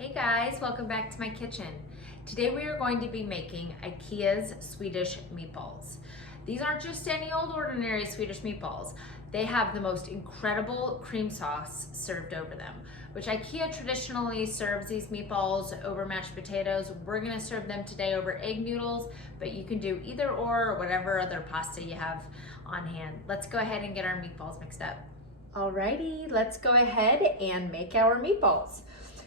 Hey guys, welcome back to my kitchen. Today we are going to be making Ikea's Swedish meatballs. These aren't just any old ordinary Swedish meatballs. They have the most incredible cream sauce served over them, which Ikea traditionally serves these meatballs over mashed potatoes. We're gonna serve them today over egg noodles, but you can do either or whatever other pasta you have on hand. Let's go ahead and get our meatballs mixed up. Alrighty, let's go ahead and make our meatballs.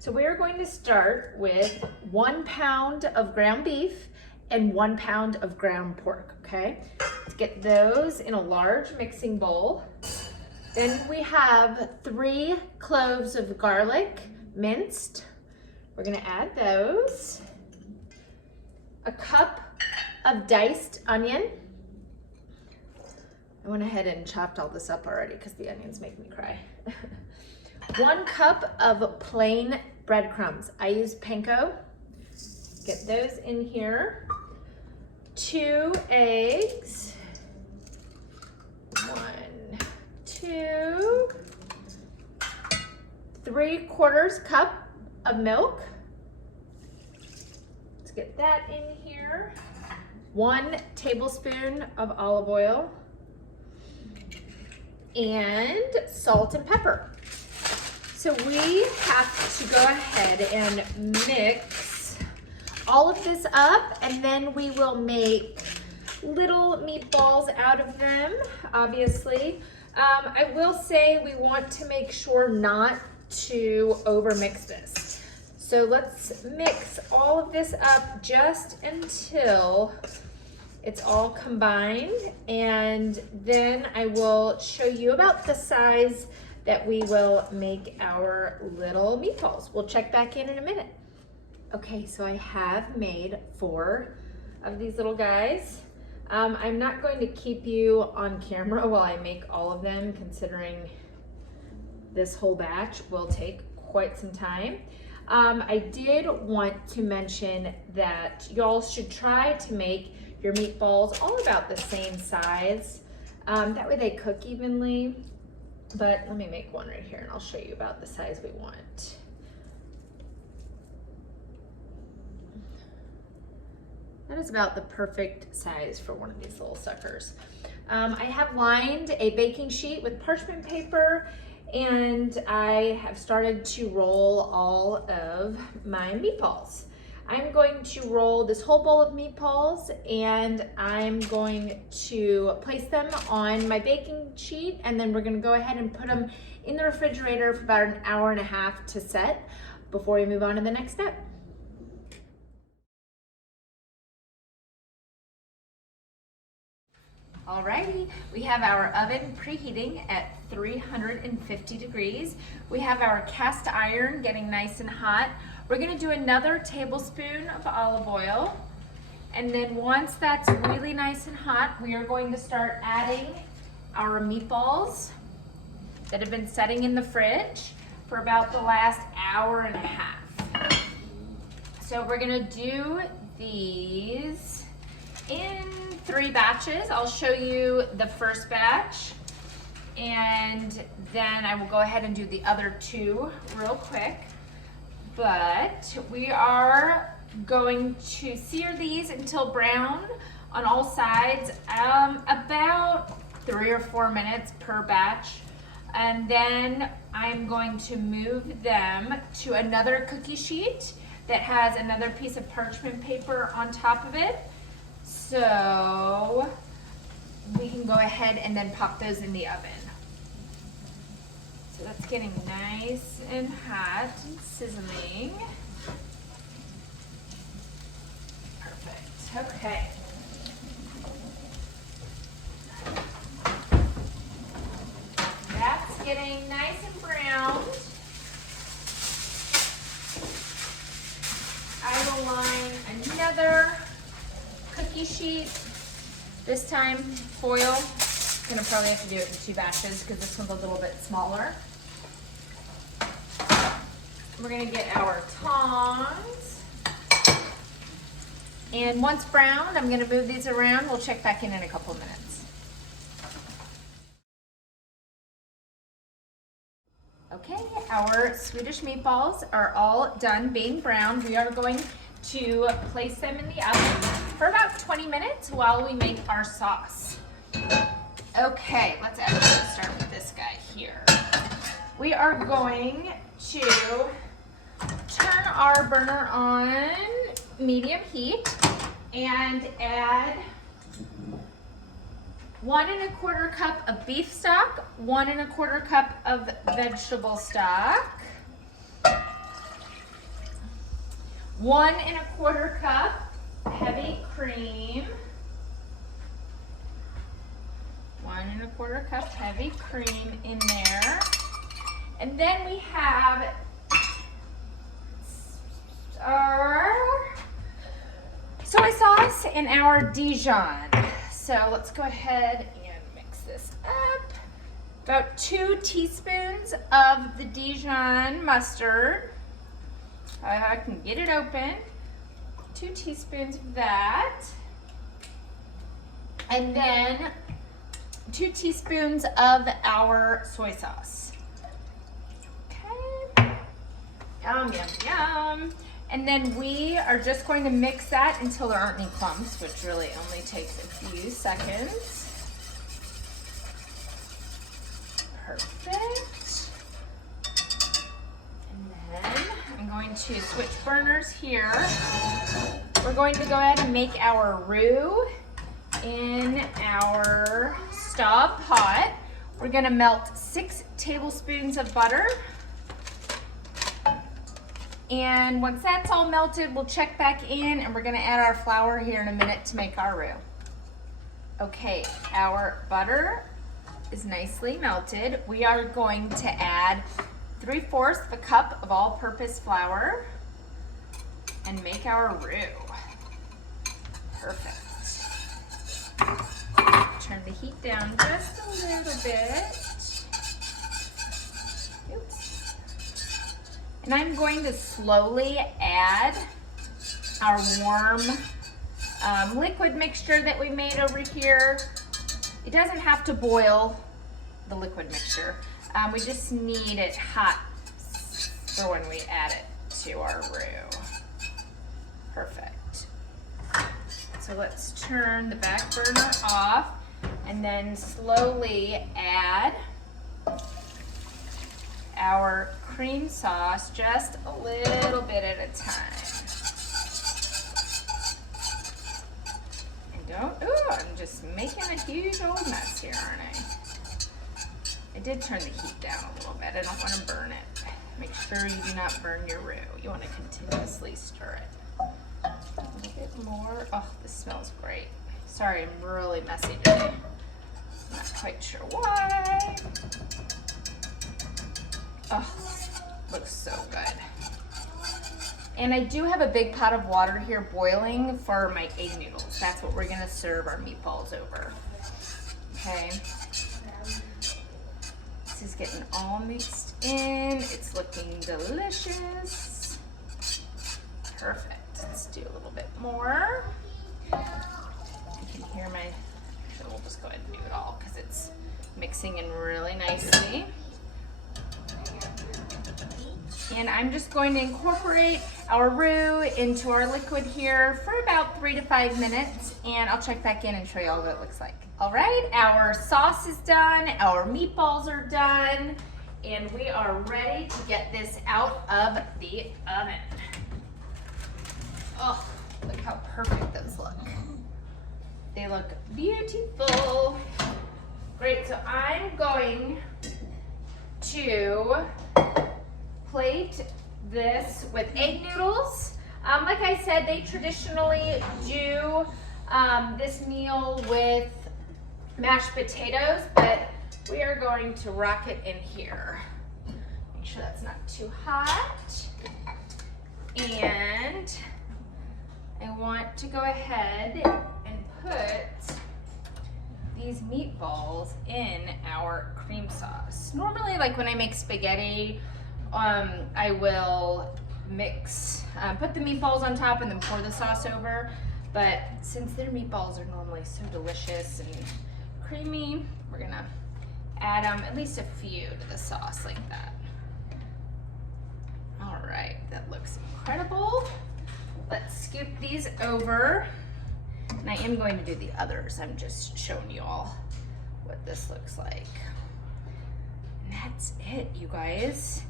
So we are going to start with 1 pound of ground beef and 1 pound of ground pork, okay? Let's get those in a large mixing bowl. Then we have 3 cloves of garlic, minced. We're gonna add those. A cup of diced onion. I went ahead and chopped all this up already because the onions make me cry. 1 cup of plain breadcrumbs. I use Panko. Get those in here. 2 eggs. 1, 2. 3/4 cup of milk. Let's get that in here. 1 tablespoon of olive oil. And salt and pepper. So we have to go ahead and mix all of this up, and then we will make little meatballs out of them, obviously. I will say we want to make sure not to overmix this. So let's mix all of this up just until it's all combined, and then I will show you about the size that we will make our little meatballs. We'll check back in a minute. Okay, so I have made 4 of these little guys. I'm not going to keep you on camera while I make all of them, considering this whole batch will take quite some time. I did want to mention that y'all should try to make your meatballs all about the same size. That way they cook evenly. But let me make one right here and I'll show you about the size we want. That is about the perfect size for one of these little suckers. I have lined a baking sheet with parchment paper, and I have started to roll all of my meatballs. I'm going to roll this whole bowl of meatballs, and I'm going to place them on my baking sheet, and then we're gonna go ahead and put them in the refrigerator for about 1.5 hours to set before we move on to the next step. Alrighty, we have our oven preheating at 350 degrees. We have our cast iron getting nice and hot. We're gonna do another tablespoon of olive oil. And then once that's really nice and hot, we are going to start adding our meatballs that have been setting in the fridge for about the last 1.5 hours. So we're gonna do these in 3 batches. I'll show you the first batch, and then I will go ahead and do the other 2 real quick. But we are going to sear these until brown on all sides, about 3 or 4 minutes per batch. And then I'm going to move them to another cookie sheet that has another piece of parchment paper on top of it. So we can go ahead and then pop those in the oven. So that's getting nice and hot and sizzling. Perfect, okay. That's getting nice and browned. I will line another cookie sheet, this time foil. Gonna probably have to do it in 2 batches because this one's a little bit smaller. We're gonna get our tongs. And once browned, I'm gonna move these around. We'll check back in a couple of minutes. Okay, our Swedish meatballs are all done being browned. We are going to place them in the oven for about 20 minutes while we make our sauce. Okay, let's actually start with this guy here. We are going to turn our burner on medium heat and add 1 1/4 cup of beef stock, 1 1/4 cup of vegetable stock, 1 1/4 cup heavy cream, 1 1/4 cup heavy cream in there. And then we have our soy sauce and our Dijon. So let's go ahead and mix this up. About 2 teaspoons of the Dijon mustard. I can get it open. 2 teaspoons of that. And then 2 teaspoons of our soy sauce. Okay. Yum, yum, yum. And then we are just going to mix that until there aren't any clumps, which really only takes a few seconds. Perfect. And then I'm going to switch burners here. We're going to go ahead and make our roux in our stove pot. We're going to melt 6 tablespoons of butter. And once that's all melted, we'll check back in and we're gonna add our flour here in a minute to make our roux. Okay, our butter is nicely melted. We are going to add 3/4 of a cup of all-purpose flour and make our roux. Perfect. Turn the heat down just a little bit. Oops. And I'm going to slowly add our warm liquid mixture that we made over here. It doesn't have to boil, the liquid mixture. We just need it hot for when we add it to our roux. Perfect. So let's turn the back burner off and then slowly add our cream sauce just a little bit at a time. And I'm just making a huge old mess here, aren't I? I did turn the heat down a little bit. I don't want to burn it. Make sure you do not burn your roux. You want to continuously stir it. A little bit more. Oh, this smells great. Sorry, I'm really messy today. Not quite sure why. Oh, looks so good. And I do have a big pot of water here boiling for my egg noodles. That's what we're gonna serve our meatballs over. Okay. This is getting all mixed in. It's looking delicious. Perfect. Let's do a little bit more. You can hear my, actually we'll just go ahead and do it all because it's mixing in really nicely. And I'm just going to incorporate our roux into our liquid here for about 3 to 5 minutes, and I'll check back in and show you all what it looks like. All right, our sauce is done, our meatballs are done, and we are ready to get this out of the oven. Oh, look how perfect those look. They look beautiful. Great, so I'm going to plate this with egg noodles. Like I said, they traditionally do this meal with mashed potatoes, but we are going to rock it in here. Make sure that's not too hot. And I want to go ahead and put these meatballs in our cream sauce. Normally, like when I make spaghetti, I will mix, put the meatballs on top and then pour the sauce over. But since their meatballs are normally so delicious and creamy, we're gonna add at least a few to the sauce like that. right, that looks incredible. Let's scoop these over. And I am going to do the others. I'm just showing you all what this looks like. And that's it, you guys.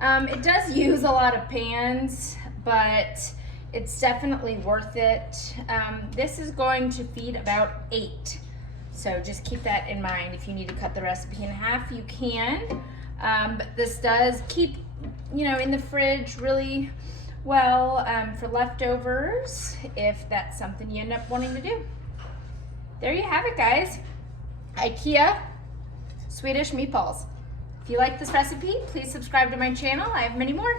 It does use a lot of pans, but it's definitely worth it. This is going to feed about 8. So just keep that in mind. If you need to cut the recipe in half, you can. But this does keep, you know, in the fridge really well for leftovers, if that's something you end up wanting to do. There you have it, guys. Ikea Swedish meatballs. If you like this recipe, please subscribe to my channel. I have many more.